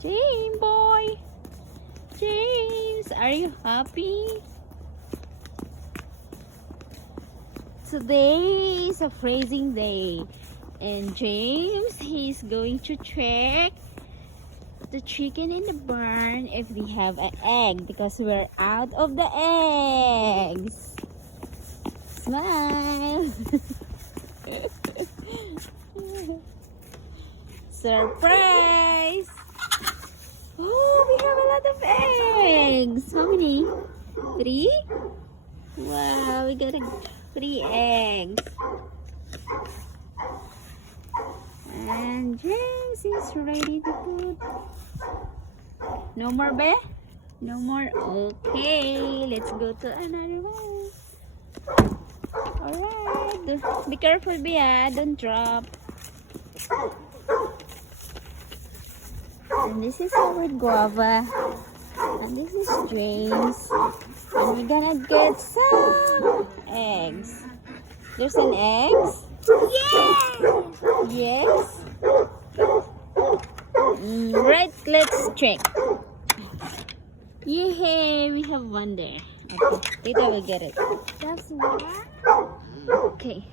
James boy. James, are you happy? Today is a freezing day. And James, he's going to check the chicken in the barn if they have an egg because we're out of the eggs. Smile. Surprise! Oh, we have a lot of eggs. How many? 3? Wow, we got 3 eggs. And James is ready to put. No more, Be? No more? Okay, let's go to another one. Alright, be careful, Be, don't drop. And this is our guava. And this is James. And we're gonna get some eggs. There's an eggs? Yeah! Yes? Right, let's check. Yay, we have one there. Okay, Tita will get it. Just one? Okay.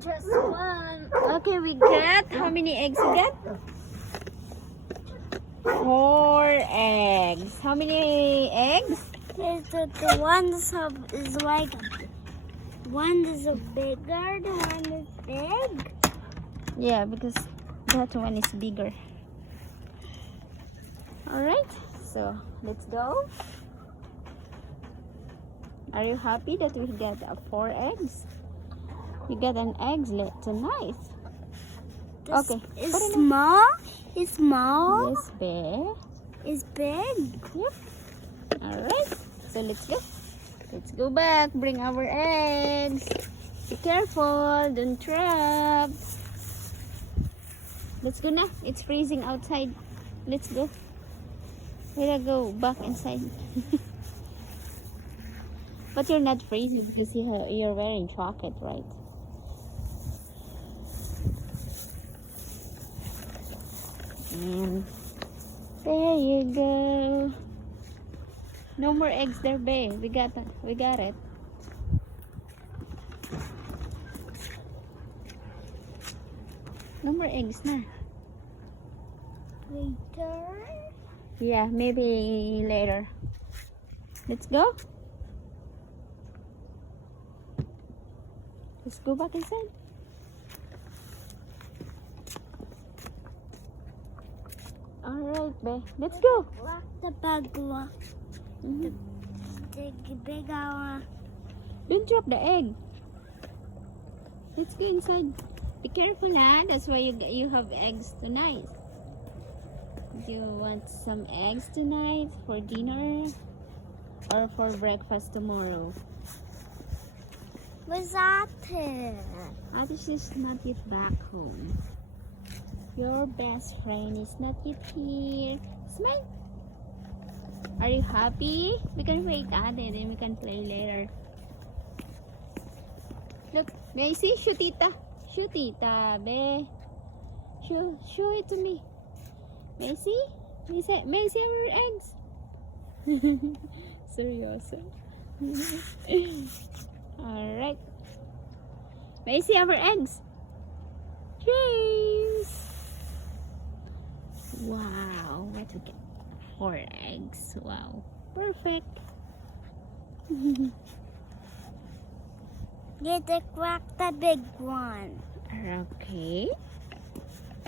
Just one. Okay, we got, how many eggs we got? 4 eggs. How many eggs? The one is like, one is bigger, the one is big. Yeah, because that one is bigger. Alright, so let's go. Are you happy that we got 4 eggs? You got an egg tonight. This Okay. is put it in. small. It's small. Yes, bear. It's big. Yep. Alright, so let's go. Let's go back. Bring our eggs. Be careful. Don't drop. Let's go now. It's freezing outside. Let's go. We gotta go back inside. But you're not freezing because you're wearing jacket, right? And there you go. No more eggs there, babe. We got it. No more eggs, na. Later. Yeah, maybe later. Let's go. Let's go back inside. Alright, babe. Let's go. Lock the bag. Lock Mhm. the big one. Don't drop the egg. Let's go inside. Be careful, ha? That's why you have eggs tonight. Do you want some eggs tonight for dinner or for breakfast tomorrow? What's that? This is not yet back home. Your best friend is not yet here. Smile. Are you happy? We can wait, and then we can play later. Look, may I see? Show tita. Show tita, be. Show it to me. May I see? May I see our eggs? Seryoso. Alright. May I see our eggs? James! Wow, what we get? 4 eggs. Wow, perfect. Get the crack the big one. Okay.